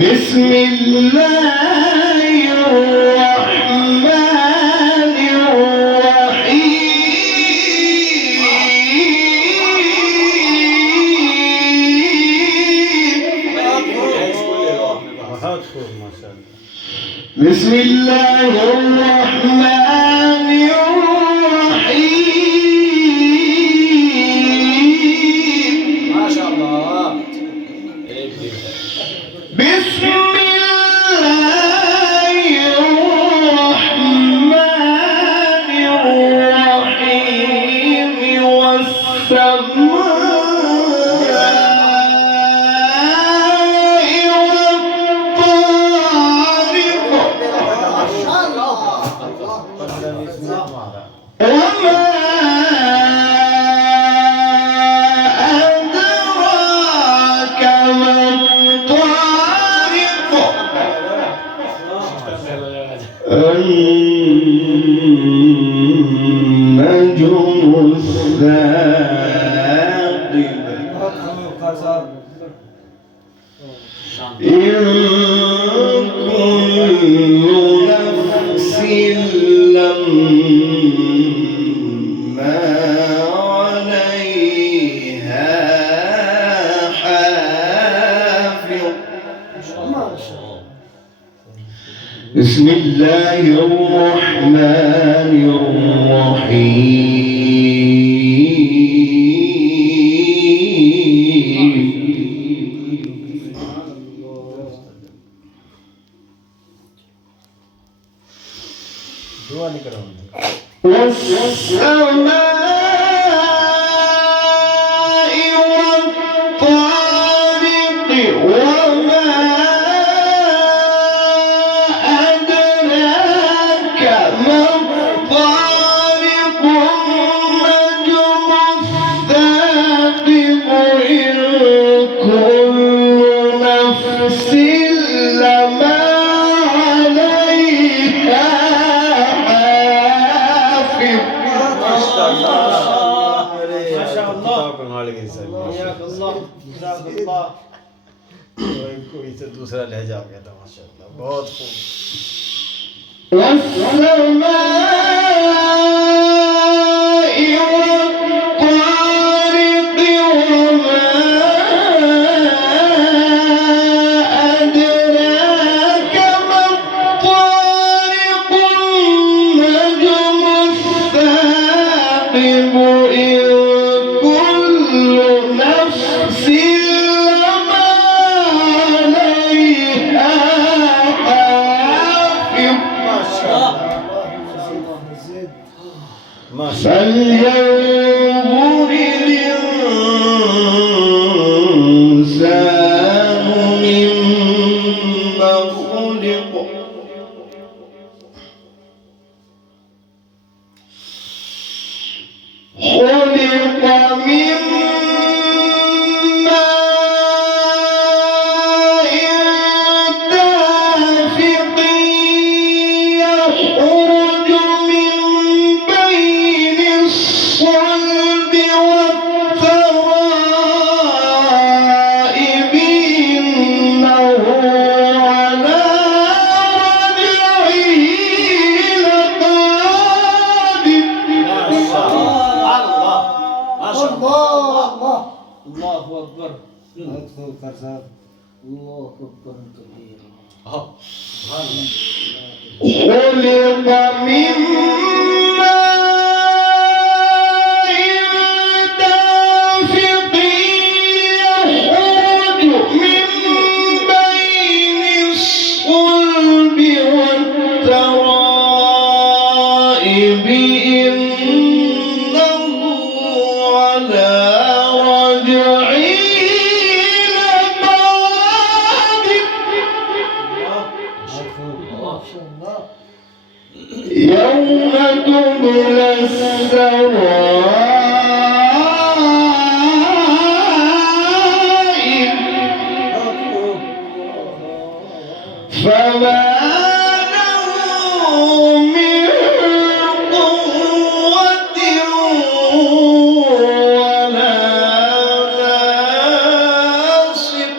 بسم الله الرحمن الرحيم بسم الله الرحمن الرحيم ما شاء الله بسم الله الرحمن الرحيم والسماء وما أدراك ما الطارق النجم الثاقب إن كل نفس لما عليها حافظ بسم الله الرحمن الرحيم والسماء والطارق وما أدراك ما الطارق النجم الثاقب إن كل نفس لما عليها ما شاء الله حياك الله جزاك الله कोई तो दूसरा लहजा आ गया था माशाअल्लाह बहुत खूब فلينظر الإنسان مما خلق خلق من ماء دافق يخرج من بين الصلب والترائب إنه على رجعه لقادر الله أكبر الله أكبر كبيرا خلق من ماء دافق يخرج من بين الصلب والترائب إنه على رجعه يوم تبلى السرائر فما له من قوة ولا ناصر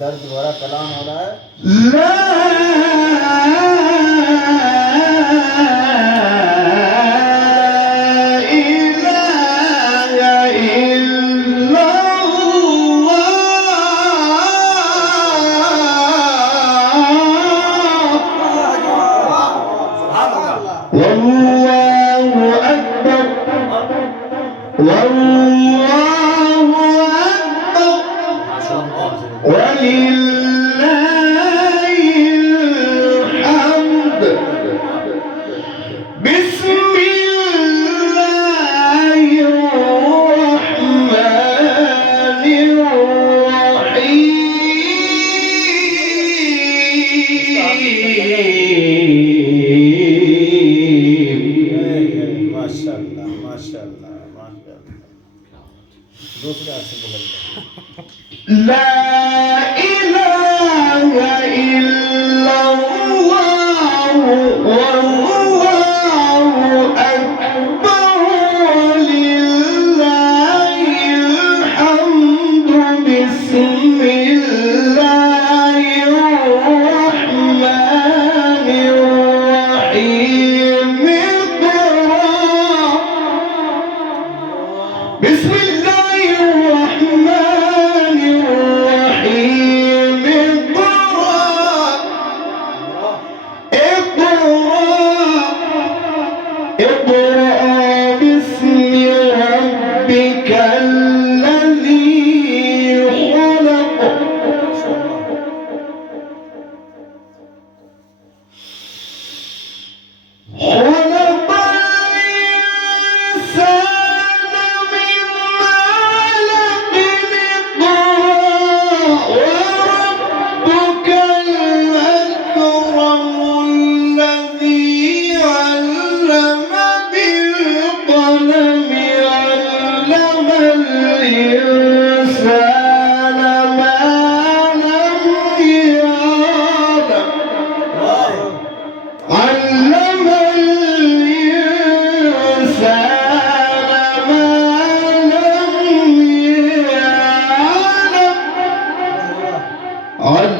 दर्द भरा कलाम हो रहा है।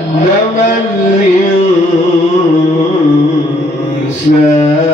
علم الإنسان